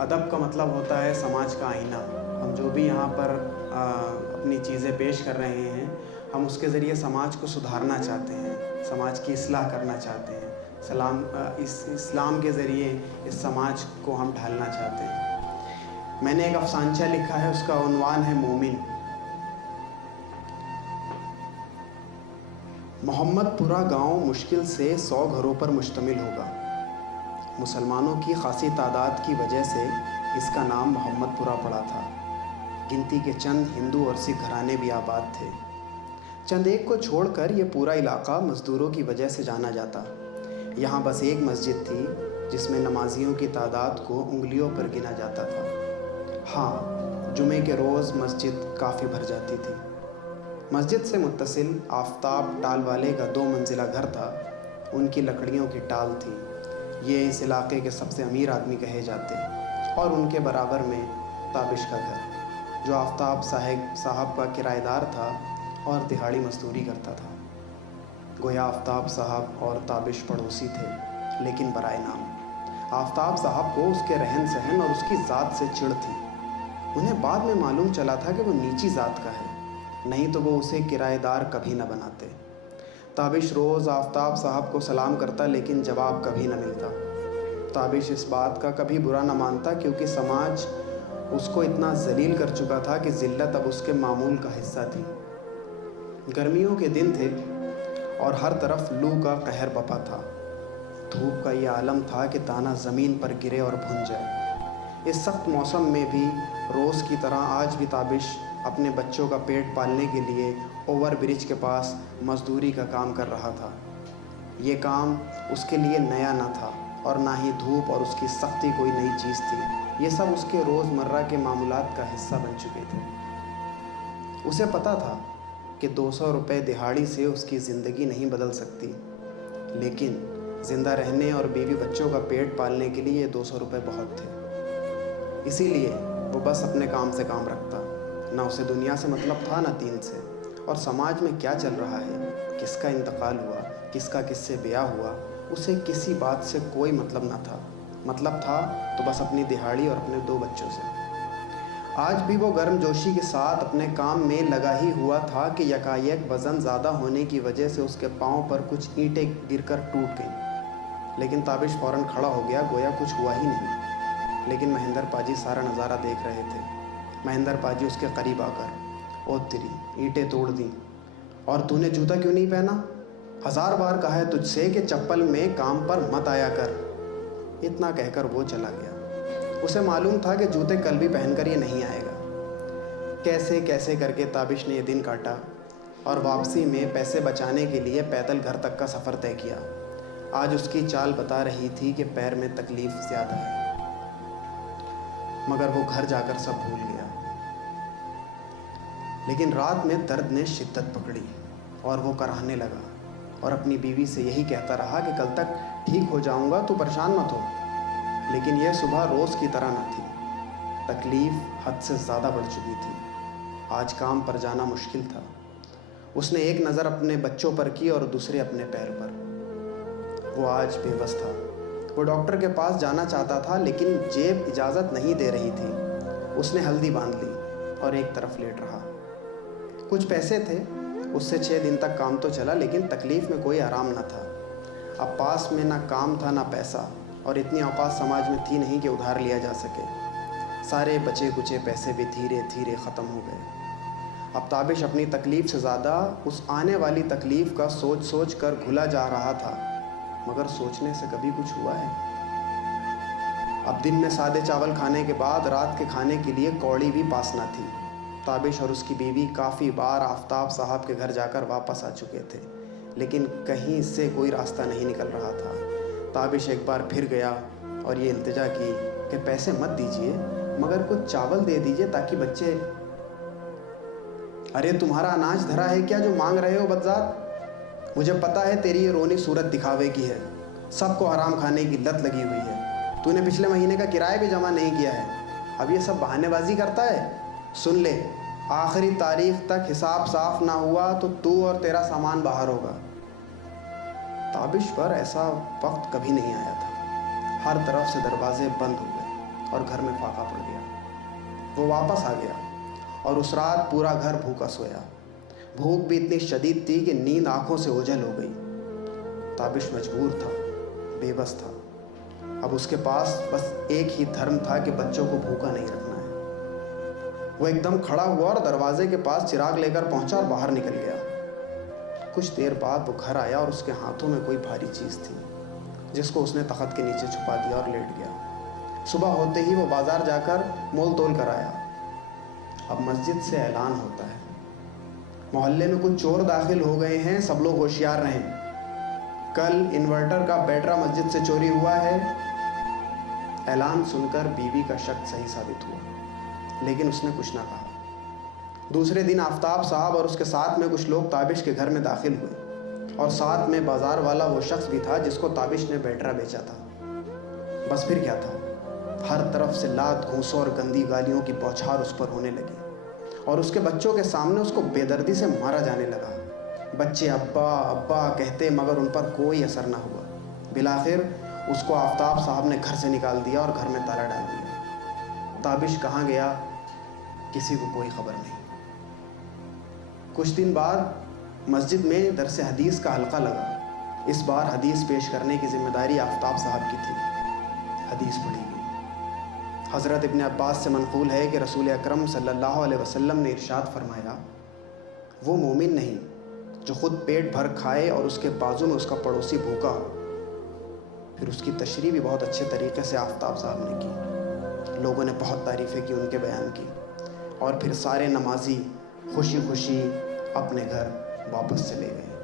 ادب کا مطلب ہوتا ہے سماج کا آئینہ۔ ہم جو بھی یہاں پر اپنی چیزیں پیش کر رہے ہیں، ہم اس کے ذریعے سماج کو سدھارنا چاہتے ہیں، سماج کی اصلاح کرنا چاہتے ہیں، اسلام کے ذریعے اس سماج کو ہم ڈھالنا چاہتے ہیں۔ میں نے ایک افسانچہ لکھا ہے، اس کا عنوان ہے مومن۔ محمد پورہ گاؤں مشکل سے 100 گھروں پر مشتمل ہوگا۔ مسلمانوں کی خاصی تعداد کی وجہ سے اس کا نام محمد پورہ پڑا تھا۔ گنتی کے چند ہندو اور سکھ گھرانے بھی آباد تھے۔ چند ایک کو چھوڑ کر یہ پورا علاقہ مزدوروں کی وجہ سے جانا جاتا۔ یہاں بس ایک مسجد تھی جس میں نمازیوں کی تعداد کو انگلیوں پر گنا جاتا تھا۔ ہاں، جمعے کے روز مسجد کافی بھر جاتی تھی۔ مسجد سے متصل آفتاب ٹال والے کا 2 منزلہ گھر تھا۔ ان کی لکڑیوں کی ٹال تھی۔ یہ اس علاقے کے سب سے امیر آدمی کہے جاتے، اور ان کے برابر میں تابش کا گھر، جو آفتاب صاحب کا کرایہ دار تھا اور دہاڑی مزدوری کرتا تھا۔ گویا آفتاب صاحب اور تابش پڑوسی تھے، لیکن برائے نام۔ آفتاب صاحب کو اس کے رہن سہن اور اس کی ذات سے چڑ تھی۔ انہیں بعد میں معلوم چلا تھا کہ وہ نیچی ذات کا ہے، نہیں تو وہ اسے کرایہ دار کبھی نہ بناتے۔ تابش روز آفتاب صاحب کو سلام کرتا، لیکن جواب کبھی نہ ملتا۔ تابش اس بات کا کبھی برا نہ مانتا، کیونکہ سماج اس کو اتنا ذلیل کر چکا تھا کہ ذلت اب اس کے معمول کا حصہ تھی۔ گرمیوں کے دن تھے اور ہر طرف لو کا قہر بپا تھا۔ دھوپ کا یہ عالم تھا کہ دانہ زمین پر گرے اور بھن جائے۔ اس سخت موسم میں بھی روز کی طرح آج بھی تابش اپنے بچوں کا پیٹ پالنے کے لیے اوور برج کے پاس مزدوری کا کام کر رہا تھا۔ یہ کام اس کے لیے نیا نہ تھا، اور نہ ہی دھوپ اور اس کی سختی کوئی نئی چیز تھی۔ یہ سب اس کے روزمرہ کے معمولات کا حصہ بن چکے تھے۔ اسے پتہ تھا کہ 200 روپے دہاڑی سے اس کی زندگی نہیں بدل سکتی، لیکن زندہ رہنے اور بیوی بچوں کا پیٹ پالنے کے لیے 200 روپے بہت تھے۔ اسی لیے وہ بس اپنے کام سے کام رکھتا۔ نہ اسے دنیا سے مطلب تھا، نہ دین سے، اور سماج میں کیا چل رہا ہے، کس کا انتقال ہوا، کس کا کس سے بیاہ ہوا، اسے کسی بات سے کوئی مطلب نہ تھا۔ مطلب تھا تو بس اپنی دہاڑی اور اپنے 2 بچوں سے۔ آج بھی وہ گرم جوشی کے ساتھ اپنے کام میں لگا ہی ہوا تھا کہ یکایک وزن زیادہ ہونے کی وجہ سے اس کے پاؤں پر کچھ اینٹیں گر کر ٹوٹ گئیں، لیکن تابش فوراً کھڑا ہو گیا، گویا کچھ ہوا ہی نہیں۔ لیکن مہندر پاجی سارا نظارہ دیکھ رہے تھے۔ مہندر پاجی اس کے قریب آ کر، او تیری اینٹیں توڑ دیں، اور تو نے جوتا کیوں نہیں پہنا؟ 1000 بار کہا ہے تجھ سے کہ چپل میں کام پر مت آیا کر۔ اتنا کہہ کر وہ چلا گیا۔ اسے معلوم تھا کہ جوتے کل بھی پہن کر یہ نہیں آئے گا۔ کیسے کیسے کر کے تابش نے یہ دن کاٹا، اور واپسی میں پیسے بچانے کے لیے پیدل گھر تک کا سفر طے کیا۔ آج اس کی چال بتا رہی تھی کہ پیر میں تکلیف زیادہ ہے، مگر وہ گھر جا کر سب بھول گیا۔ لیکن رات میں درد نے شدت پکڑی اور وہ کراہنے لگا، اور اپنی بیوی سے یہی کہتا رہا کہ کل تک ٹھیک ہو جاؤں گا، تو پریشان مت ہو۔ لیکن یہ صبح روز کی طرح نہ تھی۔ تکلیف حد سے زیادہ بڑھ چکی تھی۔ آج کام پر جانا مشکل تھا۔ اس نے ایک نظر اپنے بچوں پر کی اور دوسرے اپنے پیر پر۔ وہ آج بے بس تھا۔ وہ ڈاکٹر کے پاس جانا چاہتا تھا، لیکن جیب اجازت نہیں دے رہی تھی۔ اس نے ہلدی باندھ لی اور ایک طرف لیٹ رہا۔ کچھ پیسے تھے، اس سے 6 دن تک کام تو چلا، لیکن تکلیف میں کوئی آرام نہ تھا۔ اب پاس میں نہ کام تھا نہ پیسہ، اور اتنی اوقات سماج میں تھی نہیں کہ ادھار لیا جا سکے۔ سارے بچے کچے پیسے بھی دھیرے دھیرے ختم ہو گئے۔ اب تابش اپنی تکلیف سے زیادہ اس آنے والی تکلیف کا سوچ سوچ کر گھلا جا رہا تھا، مگر سوچنے سے کبھی کچھ ہوا ہے؟ اب دن میں سادے چاول کھانے کے بعد رات کے کھانے کے لیے کوڑی بھی پاس نہ تھی۔ تابش اور اس کی بیوی کافی بار آفتاب صاحب کے گھر جا کر واپس آ چکے تھے، لیکن کہیں سے کوئی راستہ نہیں نکل رہا تھا۔ تابش ایک بار پھر گیا اور یہ التجا کی کہ پیسے مت دیجیے، مگر کچھ چاول دے دیجیے تاکہ بچے۔ ارے تمہارا اناج دھرا ہے کیا جو مانگ رہے ہو بدذات؟ مجھے پتا ہے تیری یہ رونی صورت دکھاوے کی ہے، سب کو حرام کھانے کی لت لگی ہوئی ہے۔ تو نے پچھلے مہینے کا کرایہ بھی جمع نہیں کیا ہے، اب یہ سب بہانے بازی کرتا ہے۔ سن لے، آخری تاریخ تک حساب صاف نہ ہوا تو اور تیرا سامان باہر ہوگا۔ تابش پر ایسا وقت کبھی نہیں آیا تھا۔ ہر طرف سے دروازے بند ہو گئے اور گھر میں فاقہ پڑ گیا۔ وہ واپس آ گیا اور اس رات پورا گھر بھوکا سویا۔ بھوک بھی اتنی شدید تھی کہ نیند آنکھوں سے اوجھل ہو گئی۔ تابش مجبور تھا، بے بس تھا۔ اب اس کے پاس بس ایک ہی دھرم تھا کہ بچوں کو بھوکا نہیں رکھنا ہے۔ وہ ایک دم کھڑا ہوا اور دروازے کے پاس چراغ لے کر پہنچا اور باہر نکل گیا۔ کچھ دیر بعد وہ گھر آیا اور اس کے ہاتھوں میں کوئی بھاری چیز تھی جس کو اس نے تخت کے نیچے چھپا دیا اور لیٹ گیا۔ صبح ہوتے ہی وہ بازار جا کر مول تول کر آیا۔ اب مسجد سے اعلان ہوتا ہے، محلے میں کچھ چور داخل ہو گئے ہیں، سب لوگ ہوشیار رہیں۔ کل انورٹر کا بیٹرا مسجد سے چوری ہوا ہے۔ اعلان سن کر بیوی کا شک صحیح ثابت ہوا، لیکن اس نے کچھ نہ کہا۔ دوسرے دن آفتاب صاحب اور اس کے ساتھ میں کچھ لوگ تابش کے گھر میں داخل ہوئے، اور ساتھ میں بازار والا وہ شخص بھی تھا جس کو تابش نے بیٹرا بیچا تھا۔ بس پھر کیا تھا، ہر طرف سے لات گھونسوں اور گندی گالیوں کی بوچھار اس پر ہونے لگی، اور اس کے بچوں کے سامنے اس کو بے دردی سے مارا جانے لگا۔ بچے ابا ابا کہتے مگر ان پر کوئی اثر نہ ہوا۔ بالآخر اس کو آفتاب صاحب نے گھر سے نکال دیا اور گھر میں تالا ڈال دیا۔ تابش کہاں گیا کسی کو کوئی خبر نہیں۔ کچھ دن بعد مسجد میں درس حدیث کا حلقہ لگا۔ اس بار حدیث پیش کرنے کی ذمہ داری آفتاب صاحب کی تھی۔ حدیث پڑھی گئی۔ حضرت ابن عباس سے منقول ہے کہ رسول اکرم صلی اللہ علیہ وسلم نے ارشاد فرمایا، وہ مومن نہیں جو خود پیٹ بھر کھائے اور اس کے بازو میں اس کا پڑوسی بھوکا ہو۔ پھر اس کی تشریح بھی بہت اچھے طریقے سے آفتاب صاحب نے کی۔ لوگوں نے بہت تعریفیں کی ان کے بیان کی، اور پھر سارے نمازی خوشی خوشی اپنے گھر واپس چلے گئے۔